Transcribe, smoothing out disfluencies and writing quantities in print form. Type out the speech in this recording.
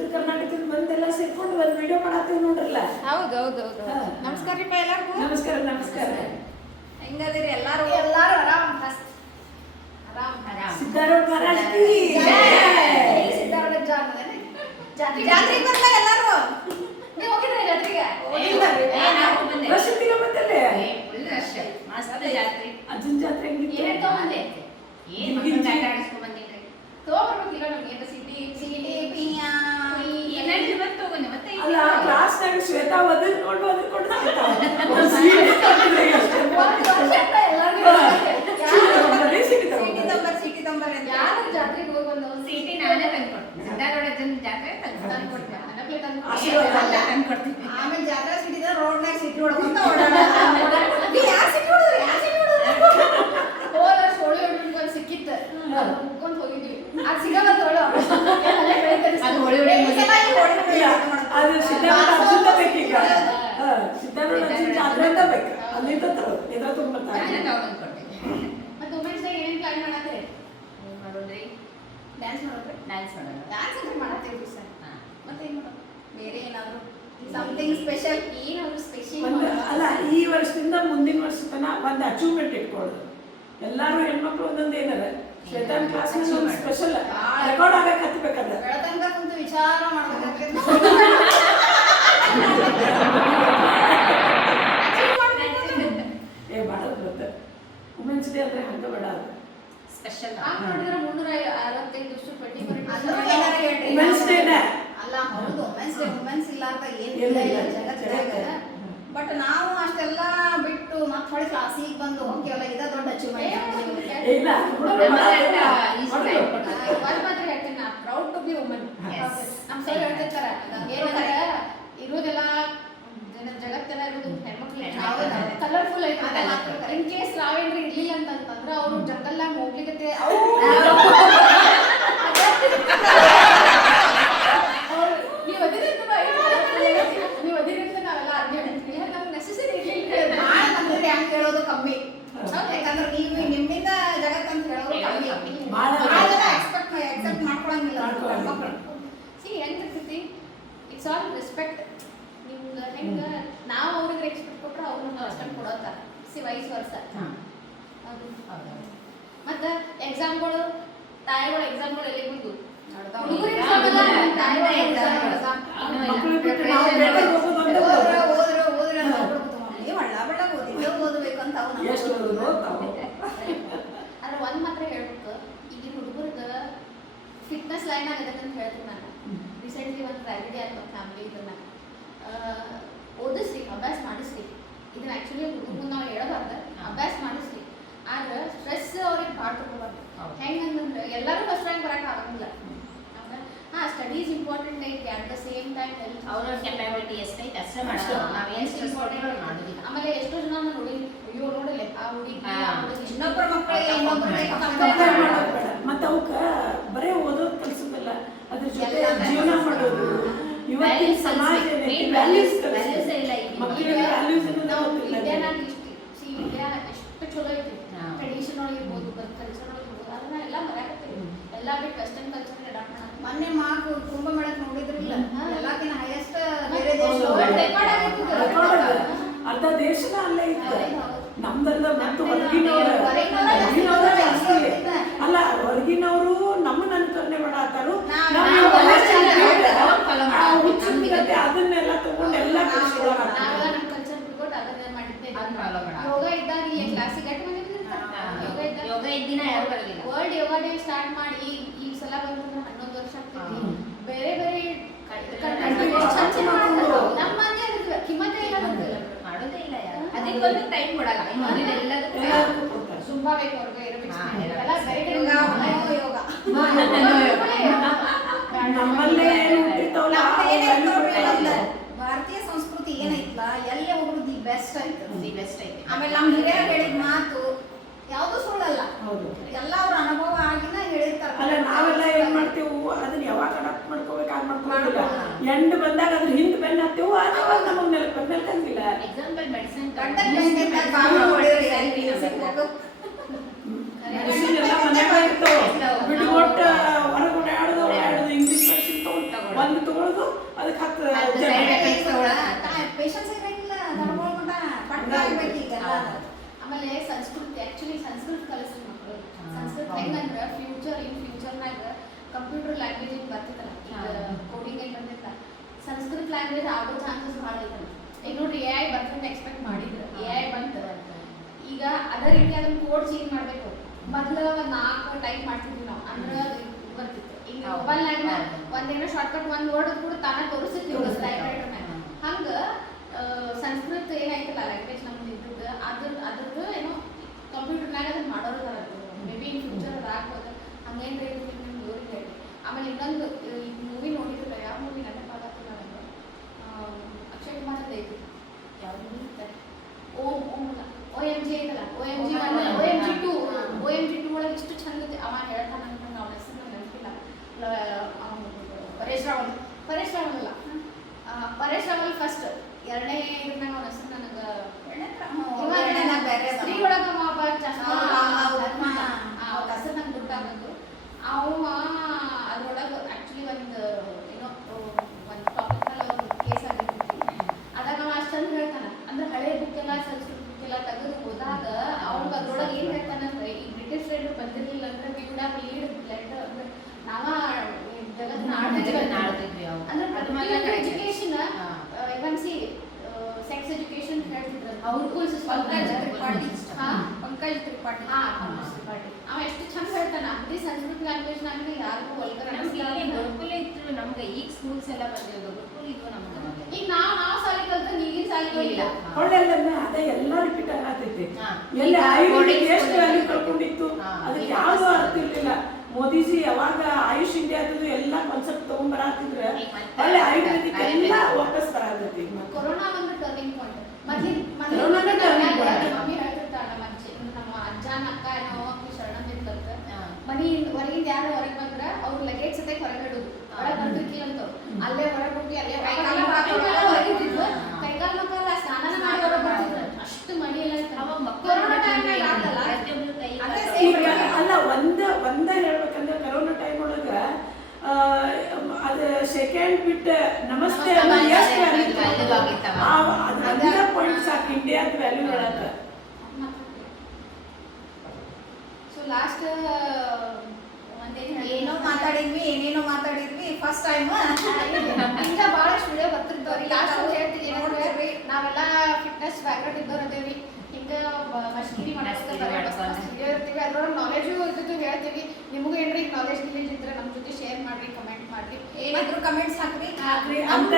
ಉತ್ತರ ಕರ್ನಾಟಕದ ಬಂದೆಲ್ಲ ಸೇರ್ಕೊಂಡು ಒಂದು ವಿಡಿಯೋ ಮಾಡತ್ತೀವಿ ನೋಡ್ರಲ್ಲ. ಹೌದು ಹೌದು ಹೌದು. ನಮಸ್ಕಾರ ರೀ ಎಲ್ಲರಿಗೂ. ನಮಸ್ಕಾರ ನಮಸ್ಕಾರ. ಹೆಂಗದಿರಿ ಎಲ್ಲಾರು? ಎಲ್ಲಾರು ಆರಾಮ್ ಫಸ್ಟ್ ಆರಾಮ್ ಆರಾಮ್. ಸಿದ್ದಾರೂಢ ಮಹಾರಾಜ್ ಕಿ ಜೈ. ಸಿದ್ದಾರೂಢ ಜಾತ್ರೆಗೆ ಬಂದಾಗ ಎಲ್ಲಾರು ನೀವು ಹೋಗಿದ್ರಿ ಜಾತ್ರೆಗೆ? ವರ್ಷಕ್ಕಿಲ್ಲ ಬಂದಲ್ಲೇ ಫುಲ್ ರಶ್ ಮಸ್ತ್ ಜಾತ್ರೆ. ಅಜ್ಜನ ಜಾತ್ರೆ ಹೆಂಗಿತ್ತು? ಏನೇನ್ ತಗೊಂಡೆ? ಏನ್ ಮಕ್ಕಳು ಆಟ ಆಡಿಸ್ಕೊಂಡ್ ಬಂದಿದ್ರಿ? ತಗೋಬರ್ಬೇಕಿಲ್ಲ ನಮ್ಗೆ ಏನು ಸಿಟಿ ಪಿನಿಯಾ ಏನೇನು ಇವತ್ತು ತಗೊಂಡೆ ಮತ್ತೆ ಅಲ್ಲ ಕ್ಲಾಸ್ನಾಗ ಶ್ವೇತಾ ಒದ್ಕೊಂಡು ಸಿಟಿ ನಂಬರ್ ಯಾರು ಜಾತ್ರೆಗೆ ಹೋಗಿ ಬಂದವ? ಸಿಟಿ ನಾನೇ ತಂದ್ಕೊಡ್ತೀನಿ. ಸಿದ್ದಾರೂಢ ಅಜ್ಜನ ಜಾತ್ರೆ ತಂದ್ಕೊಡ್ತೀನಿ. ತಂದ್ಕೊಡ್ತೀನಿ. ಆಮೇಲೆ ಜಾತ್ರೆ ಸಿಟಿದ ರೋಡ್ನಾಗ ಸಿಟಿ ಹೊಡ್ಕೊಂತ ಓಡಾಡೋದು. ಯಾರು ಸಿಟಿ ಹೊಡೆದ್ರು? ಯಾರು ಸಿಟಿ ಹೊಡೆದ್ರು? ಹೋದ ಸೋಳಿ ಹೊಡ್ಕೊಂಡು ಸಿಕ್ಕಿತ್ತು, ಮುಗ್ಕೊಂಡು ಹೋಗಿದ್ವಿ. ಅದು ಸಿಗಲ್ಲ ಅದು ಹೊಳಿ ಹೊಡಿ ಅದು ಸಿದ್ದಾರೂಢ ಅಜ್ಜನ ಬೇಕೀಗ. ಸಿದ್ದಾರೂಢ ಅಜ್ಜನ ಜಾತ್ರೆ ಅಂತ ಬೇಕು. ಅಲ್ಲಿಂದ ಎದ್ರ ತುಂಬ್ತಾರೆ. ನಾನೇ ತಗೊಂಡ್ಕೊಡ್ತೀನಿ. ಮತ್ತೆ ವುಮೆನ್ಸ್ ಡೇ ಏನೇನು ಪ್ಲಾನ್ ಮಾಡತ್ತೀರಿ? ಏನ್ ಮಾಡೋದ್ರಿ? ಡ್ಯಾನ್ಸ್ ಮಾಡೋದ್ರಿ? ಡ್ಯಾನ್ಸ್ ಮಾಡೋಣ. ಡ್ಯಾನ್ಸ್ ಅಂತ ಮಾಡತ್ತೀವಿ ಸರ್. ಮತ್ತೆ ಏನು ಮಾಡೋದು? ಬೇರೆ ಏನಾದರೂ ಸಮಥಿಂಗ್ ಸ್ಪೆಷಲ್? ಏನಾದರೂ ಸ್ಪೆಷಲ್ ಅಲ್ಲ, ಈ ವರ್ಷದಿಂದ ಮುಂದಿನ ವರ್ಷ ತನಕ ಒಂದು ಅಚೀವ್ಮೆಂಟ್ ಇಟ್ಕೊಳ್ಳೋದು. ಎಲ್ಲಾರು ಹೆಣ್ಮಕ್ಳು ಒಂದೊಂದು ಏನಾರ ಶ್ವೇತಾನ್ ಕ್ಲಾಸ್ ಸ್ಪೆಷಲ್ ರೆಕಾರ್ಡ್ ಆಗಕ್ಕೆ ಹತ್ಬೇಕಾದ್ರೆ ಬೆಳತನಕ ಕುಂತು ವಿಚಾರ ಮಾಡ್ಬೇಕಾಗ್ತದೆ. ಮಾಡೋದು ಬರುತ್ತೆ. ವುಮೆನ್ಸ್ ಡೇ ಅಂದ್ರೆ ಹಂಗ ಬೇಡ ಅದು ಸ್ಪೆಷಲ್ ನೋಡಿದ್ರೆ 365 ವುಮೆನ್ಸ್ ಡೇನ ಅಲ್ಲ. ಹೌದು, ವುಮೆನ್ಸ್ ಇಲ್ಲಾರ್ದ ಏನಿಲ್ಲ ಜಗತ್ತಿನಾಗ. ಬಟ್ ನಾವು ಅಷ್ಟೆಲ್ಲ ಬಿಟ್ಟು ಮತ್ತೆ ಹೊಳೆ ಕ್ಲಾಸಿಗೆ ಬಂದು ಹೋಗ್ತೀವಲ್ಲ, ಇದ ದೊಡ್ಡ ಅಚೀವ್ಮೆಂಟ್. ಇಲ್ಲ ಮಾತ್ರ ಹೇಳ್ತೀನಿ, ನಾ ಪ್ರೌಡ್ ಟು ಬಿ ವುಮನ್. ನಮ್ಮ ಸರ್ ಹೇಳ್ತಿರ್ತಾರೆ ಏನಂದ್ರೆ ಇರೋದೆಲ್ಲ ಜಗತ್ತೆಲ್ಲ ಇರೋದು ಹೆಣ್ಮಕ್ಳು ಕಲರ್ಫುಲ್ ಐತೆ. ಇನ್ ಕೇಸ್ ನಾವೇನ್ರಿ ಇರ್ಲಿಲ್ಲ ಅಂತಂದ್ರೆ ಅವರು ಜಂಗಲ್ನಾಗ ಹೋಗ್ಲಿಕ್ಕೆ ನೀವು ಅದಿರಿಂದ ನಾವೆಲ್ಲ ಅರ್ಜೆ ಹೇಳ್ತೀವಿ. ನಮ್ಗೆ ನೆಸೆಸರಿ ಇರ್ಲಿಲ್ಲ. ನಮ್ಗೆ ಹೆಂಗ್ ಹೇಳೋದು ಕಮ್ಮಿ, ಯಾಕಂದ್ರೆ ನೀವು ನಿಮ್ಮಿಂದ ಜಗತ್ತಂತ ಹೇಳೋದು ಕಮ್ಮಿ. ಎಕ್ಸೆಪ್ಟ್ ಮಾಡ್ಕೊಳಂಗಿಲ್ಲ ಹೆಣ್ಮಕ್ಳು. ಸಿ ಹೆಂಗಿರ್ತೈತಿ, ಇಟ್ಸ್ ಆಲ್ ರೆಸ್ಪೆಕ್ಟ್. ನಿಮ್ಗೆ ಹೆಂಗೆ ನಾವು ಅವ್ರಿಗೆ ರೆಸ್ಪೆಕ್ಟ್ ಕೊಟ್ರೆ ಅವ್ರು ನಮ್ಗೆ ರೆಸ್ಪೆಕ್ಟ್ ಕೊಡೋತಾರೆ. ಸಿ ವೈಸ್ ವರ್ಷ. ಮತ್ತು ಎಕ್ಸಾಮ್ಗಳು, ತಾಯಿಗಳು ಎಕ್ಸಾಮ್ಗಳು ಎಲ್ಲಿ ಬಂದು ಅದ್ರ ಒಂದ್ ಮಾತ್ರ ಹೇಳ್ಬೇಕು, ಈಗಿನ ಹುಡುಗರ್ಗ ಫಿಟ್ನೆಸ್ ಲೈನ್ ಆಗಿದೆ ಅಂತ ಹೇಳ್ತೀನಿ ನಾನು. ರೀಸೆಂಟ್ಲಿ ಒಂದು ಟ್ರಾಜಿಡಿ ಆಯ್ತು ಫ್ಯಾಮಿಲಿ. ಇದನ್ನ ಓದಿಸ್ರಿ, ಅಭ್ಯಾಸ ಮಾಡಿಸ್ರಿ. ಇದನ್ನ ಆ್ಯಕ್ಚುಲಿ ಹುಡುಗ ಮುಂದೆ ನಾವು ಹೇಳಬಾರ್ದು, ಅಭ್ಯಾಸ ಮಾಡಿಸ್ರಿ. ಆದ್ರೆ ಸ್ಟ್ರೆಸ್ ಅವ್ರಿಗೆ ಭಾಳ ತಗೋಬಾರ್ದು. ಹೆಂಗಂದ್ರೆ ಎಲ್ಲರೂ ಫಸ್ಟ್ ರ್ಯಾಂಕ್ ಬರಕ್ಕೆ ಆಗಂಗಿಲ್ಲ. ಸ್ಟಡೀಸ್ ಇಂಪಾರ್ಟೆಂಟ್ ಐತಿ, at the same time health ಅವ್ರ ಕೆಪಾಬಿಲಿಟಿ ಎಷ್ಟೈತೆ ಅಷ್ಟೇ ಮಾಡೋದು. ನಾವೇನು ಸ್ಟ್ರೆಸ್ ಮಾಡೋದಿಲ್ಲ. ಆಮೇಲೆ ಎಷ್ಟೋ ಜನ ನಾನು ನೋಡಿ, ಅಯ್ಯೋ ನೋಡಿಲ್ಲ ಆ ಹುಡುಗಿ ಇನ್ನೊಬ್ಬರ ಮಕ್ಕಳಿಗೆ ಮತ್ತೆ ಅವಕ್ಕ ಬರೇ ಓದೋದು ಕಲ್ಸೋದಲ್ಲ, ಅದ್ರ ಜೊತೆ ಜೀವನ ಮಾಡೋದು, ಇವತ್ತಿನ ಸಮಾಜ ವ್ಯಾಲ್ಯೂಸ್ ಇಲ್ಲ. ಮಕ್ಕಳಿಗೆ ವ್ಯಾಲ್ಯೂಸ್ ಇಂಡಿಯಾನಾಗ ಇಂಡಿಯಾ ಎಷ್ಟು ಚಲೋ ಐತಿ. ಟ್ರೆಡಿಷನಲ್ ಇರ್ಬೋದು, ಕಲ್ಚರ್ ಇರ್ಬೋದು, ಅದನ್ನ ಎಲ್ಲ ಮರ್ಯಾಕತ್ತೀವಿ. ಎಲ್ಲ ಬಿಟ್ಟು ವೆಸ್ಟರ್ನ್ ಕಲ್ಚರ್ ಅಡಾಪ್ಟ್ ಮಾಡೋದು. ಮೊನ್ನೆ ಮಾರ್ಕ್ ಕುಂಭ ಮೇಳಕ್ಕೆ ನೋಡಿದ್ರಿಲ್ಲ, ಎಲ್ಲಕ್ಕಿಂತ ಹೈಯೆಸ್ಟ್ ಬೇರೆ ದೇಶ ಅರ್ಧ ದೇಶನ ಅಲ್ಲೇ ಇತ್ತು. ನಮ್ದಲ್ಲ ಮತ್ತು ಅಲ್ಲ, ಹೊರಗಿನವರು ನಮ್ಮನ್ನ ಅನುಕರಣೆ ಮಾಡತ್ತಾರು. ಅದನ್ನೆಲ್ಲ ತಗೊಂಡು ಎಲ್ಲ ನಮ್ಮ ಕಲ್ಚರ್ ಬಿಟ್ಕೊಟ್ಟು ಅದನ್ನ ಮಾಡಿದ್ದೆ. ಯೋಗ ಇದ್ದಾಗ ಈ ಕ್ಲಾಸಿಗೆ ಯೋಗ ಇದ್ದಿನ ಯಾರು ಬರಲಿಲ್ಲ. ವರ್ಲ್ಡ್ ಯೋಗ ಡೇ ಸ್ಟಾರ್ಟ್ ಮಾಡಿ ಈ ಸಲ ಬಂದ್ರೆ 11 ವರ್ಷ ಆಗ್ತೈತಿ. ಬೇರೆ ಬೇರೆ ನಮ್ಮ ಮನೆ ಕಿಮ್ಮತ್ತೇ ಇಲ್ಲ, ಮಾಡೋದೇ ಇಲ್ಲ. ಅದಕ್ಕೊಂದು ಟೈಮ್ ಕೊಡಲ್ಲ. ಎಲ್ಲದಕ್ಕೂ ತುಂಬಾ ಬೇಕು ಅವ್ರಿಗೆ ಇರಬೇಕು. ಯೋಗ ನಮ್ಮಲ್ಲೇ ಭಾರತೀಯ ಸಂಸ್ಕೃತಿ ಏನೈತಲ್ಲ, ಎಲ್ಲೇ ಹೋದ್ರು ದಿ ಬೆಸ್ಟ್ ಐತೆ. ಆಮೇಲೆ ನಮ್ಮ ಹಿರಿಯರು ಹೇಳಿದ ಮಾತು ಯಾವುದು ಸುಳ್ಳಲ್ಲ. ಎಲ್ಲ ಅವ್ರ ಅನುಭವ ಆಗಿನ ಹೇಳಿರ್ತಾರೆ. ಅಲ್ಲ, ನಾವೆಲ್ಲ ಏನ್ ಮಾಡ್ತೀವಿ, ಅದನ್ನ ಯಾವಾಗ ಅಡಾಪ್ಟ್ ಮಾಡ್ಕೋಬೇಕು ಆಗ ಮಾಡ್ಕೊಳ್ಳೋದಿಲ್ಲ. ಎಂಡ್ ಬಂದಾಗ ಅದ್ರ ಹಿಂದ್ ಬೆನ್ನ ಹತ್ತೇವು, ಅವಾಗ ನಮಗೆ ನೆಲ್ಕಂಗಿಲ್ಲ. ಎಕ್ಸಾಂಪಲ್ ಮೆಡಿಸಿನ್ ಮೆಡಿಸಿನ್ ಎಲ್ಲ ಮನ್ಯಾಗ ಇರ್ತಾವ, ಬಿಟ್ಕೊಟ್ಟು ಹೊರಗಡೆ ಆಡೋದು ಇಂಗ್ಲೀಷ್ ಮೆಡಿಸಿನ್ ತಗೊಂಡು ಒಂದು ಆಕ್ಚುಲಿ ಸಂಸ್ಕೃತ ಕಲಿಸ್ರಿ ಮಕ್ಕಳು ಸಂಸ್ಕೃತ ಹೆಂಗಂದ್ರೆ ಫ್ಯೂಚರ್ನಾಗ ಕಂಪ್ಯೂಟರ್ ಲ್ಯಾಂಗ್ವೇಜ್ ಬರ್ತೈತಲ್ಲ ಈಗ ಕೋಡಿಂಗ್ ಏನು ಬಂದಿಲ್ಲ ಸಂಸ್ಕೃತ ಲ್ಯಾಂಗ್ವೇಜ್ ಆಗೋ ಚಾನ್ಸಸ್ ಭಾಳ ಐತಲ್ಲ ಈಗ ನೋಡ್ರಿ AI ಬರ್ತಂತ ಎಕ್ಸ್ಪೆಕ್ಟ್ ಮಾಡಿದ್ರು AI ಬಂತು ಈಗ ಅದೇ ರೀತಿ ಅದನ್ನ ಕೋಡ್ ಚೇಂಜ್ ಮಾಡಬೇಕು ಮೊದಲು ಒಂದು 4 ಟೈಪ್ ಮಾಡ್ತಿದ್ವಿ ನಾವು ಅಂದ್ರೆ ಬರ್ತಿತ್ತು ಈಗ ಮೊಬೈಲ್ನಾಗ ಒಂದೇನೋ ಶಾರ್ಟ್ಕಟ್ ಒಂದು ವರ್ಡ್ ಕೂಡ ತಾನೇ ತೋರಿಸ್ತಿದ್ವಿ ಟೈಪ್ರೈಟರ್ನಾಗ ಹಂಗೆ ಸಂಸ್ಕೃತ ಏನೈತಲ್ಲ ಲ್ಯಾಂಗ್ವೇಜ್ ನಮ್ದು ಇದ್ದದ್ದು ಅದ್ರದ್ದು ಏನೋ ಕಂಪ್ಯೂಟರ್ನಾಗ ಅದನ್ನ ಮಾಡೋರು ಮೇ ಬಿ ಇನ್ ಫ್ಯೂಚರ್ ಅದು ಆಗ್ಬೋದು ಹಂಗೇನು ನಿಮ್ಗೆ ಗೊತ್ತಿಲ್ಲ ಆಮೇಲೆ ಇನ್ನೊಂದು ಮೂವಿ ನೋಡಿದ್ರೆ ಯಾವ ಮೂವಿ ನೆನಪಾಗತ್ತಿಲ್ಲ ನನಗೆ ಅಕ್ಷಯ್ ಕುಮಾರ್ ಐತಿ ಯಾವ ಮೂವಿ ಇರ್ತಾರೆ OMG ಐತಲ್ಲ OMG 1 OMG 2 ಒಳಗೆ ಇಷ್ಟು ಚಂದ ಅವ ಹೇಳ್ತಾನೆ ಅಂತ ಅವನ ಹೆಸರು ನೆನಪಿಲ್ಲ ಪರೇಶ್ ರಾವಲ್ ಅಲ್ಲ ಪರೇಶ್ ರಾವಲ್ ಫಸ್ಟ್ ಎರಡನೇ ಇದ್ರಾಗ ಅವನ ಹೆಸರು ನನಗೆ ಸ್ತ್ರೀ ಒಳಗ ಹೆಸರು ನಂಗೆ ಗೊತ್ತಾಗಬೇಕು ಅವ ಅದ್ರೊಳಗೆ ಆಕ್ಚುಲಿ ಒಂದು ಏನೋ ಒಂದು ಟಾಪಿಕ್ ಮೇಲೆ ಒಂದು ಕೇಸ್ ಆಗಿರ್ತೈತಿ ಅದಾಗ ಅವ ಅಷ್ಟಂದು ಹೇಳ್ತಾನೆ ಅಂದ್ರೆ ಹಳೆ ಬುಕ್ ಎಲ್ಲ ಸಂಸ್ಕೃತ ಬುಕ್ ಎಲ್ಲ ತೆಗೆದು ಹೋದಾಗ ಅವ್ನಿಗೆ ಅದ್ರೊಳಗೆ ಏನು ಹೇಳ್ತಾನಂದ್ರೆ ಈ ಬ್ರಿಟಿಷ್ ರೇಟ್ ಬಂದಿರಲಿಲ್ಲ ಅಂದ್ರೆ we would have lead blood ಅಂದ್ರೆ ನಾವ ಜಗತ್ತಿನ ಆಳ್ತಿದ್ವಿ ಅಂದ್ರೆ ಎಜುಕೇಶನ್ ಸಿ ಸೆಕ್ಸ್ ಎಜುಕೇಶನ್ ಹೇಳ್ತಿದ್ರು ಪಂಕಜ್ ತ್ರಿಪಾಠಿ ಅವ ಎಷ್ಟು ಚಂದ ಹೇಳ್ತಾನ ಅದೇ ಸಂಸ್ಕೃತ ಲ್ಯಾಂಗ್ವೇಜ್ ನಾಗ ಯಾರಿಗೂ ಗುರುಕುಲ ಇತ್ತು ನಮ್ಗೆ ಈಗ ಸ್ಕೂಲ್ಸ್ ಎಲ್ಲ ಬಂದಿರೋದು ಗುರುಕುಲ ಇದ್ವು ನಮ್ಗೆ ಈಗ ನಾವು ಸಾಲಿ ಕಲ್ತ ನೀಗಿನ ಸಾಲಿ ಇಲ್ಲ ಒಳ್ಳೆಲ್ಲ ಅದೇ ಎಲ್ಲ ರಿಪೀಟ್ ಆಗತೈತಿ ಎಲ್ಲಿ ಆಯುರ್ವೇದಿಕ್ ಎಷ್ಟು ವ್ಯಾಲ್ಯೂ ಕಳ್ಕೊಂಡಿತ್ತು ಅದಕ್ಕೆ ಯಾವ್ದು ಅರ್ಥ ಇರ್ಲಿಲ್ಲ ಮೋದಿಜಿ ಯಾವಾಗ ಆಯುಷ್ ಇಂಡಿಯಾದ ಎಲ್ಲ ಕಾನ್ಸೆಪ್ಟ್ ತಗೊಂಡ್ಬರಾತಿದ್ರೆ ಒಳ್ಳೆ ಆಯುರ್ವೇದಿಕ್ ಎಲ್ಲ ವಾಪಸ್ ಬರಾತೈತಿ ಕೊರೋನಾ ಒಂದು ಟರ್ನಿಂಗ್ ಪಾಯಿಂಟ್ ಮಮ್ಮಿ ಹೇಳ್ತಿರ್ತಾಳ ನಮ್ಮ ಅಜ್ಜನ ಅಕ್ಕ ಏನೋ ಶರಣಂದಿರ್ ಕಲ್ತ ಮನಿ ಹೊರಗಿಂದ ಯಾರು ಹೊರಗೆ ಬಂದ್ರ ಅವ್ರು ಲಗೇಜ್ ಸತೆ ಹೊರಗೆ ಇಡುದು ಒಳಗೆ ಬರ್ತಿರ್ಕಿಲ್ಲ ಅಂತ ಅಲ್ಲೇ ಹೊರಗೆ ಹೋಗಿ ಅಲ್ಲೇ ಹೊರಗಿದ್ರು ಕೈಗಾಲ ಮಕ್ಕಳ ಸ್ನಾನ ಮಾಡೋರ ಬರ್ತಿದ್ರು ಅಷ್ಟು ಮನಿ ಎಲ್ಲ ಕೊರೋನಾ ಟೈಮ್ ಅಲ್ಲ ಒಂದ ಹೇಳ್ಬೇಕಂದ್ರೆ ಕರೋನಾ ಟೈಮ್ ಒಳಗ ಅದು ಸೆಕೆಂಡ್ ಬಿಟ್ಟು ನಮಸ್ತೆ ಅದೊಂದೇ ಪಾಯಿಂಟ್ ಸಾಕು ಇಂಡಿಯಾದ ವ್ಯಾಲ್ಯೂ ಹೇಳತ್ತ ಸೊ ಲಾಸ್ಟ್ ಏನೇನೋ ಮಾತಾಡಿದ್ವಿ ಫಸ್ಟ್ ಟೈಮ್ ಈಗ ಭಾಳಷ್ಟು ವಿಡಿಯೋ ಬರ್ತಿರ್ತಾವ್ರಿ ಲಾಸ್ಟ್ ಹೇಳ್ತೀನಿ ಏನಂದ್ರೆ ನಾವೆಲ್ಲ ಫಿಟ್ನೆಸ್ ಬ್ಯಾಕ್ಗ್ರೌಂಡ್ ಇದ್ದವ್ರು ಅದೇವಿ ಹಿಂಗೆ ಮಸ್ಕಿರಿ ವಿಡಿಯೋ ಇರ್ತೀವಿ ಅದ್ರೊಳಗೆ ನಾಲೆಜು ಇರ್ತಿತ್ತು ಹೇಳ್ತೀವಿ ನಿಮಗೂ ಏನ್ರಿ ನಾಲೆಜ್ ಇದ್ರೆ ನಮ್ಮ ಜೊತೆ ಶೇರ್ ಮಾಡ್ರಿ ಕಮೆಂಟ್ ಮಾಡ್ರಿ ಏನಾದ್ರು ಕಮೆಂಟ್ಸ್ ಹಾಕ್ರಿ ಅಂತ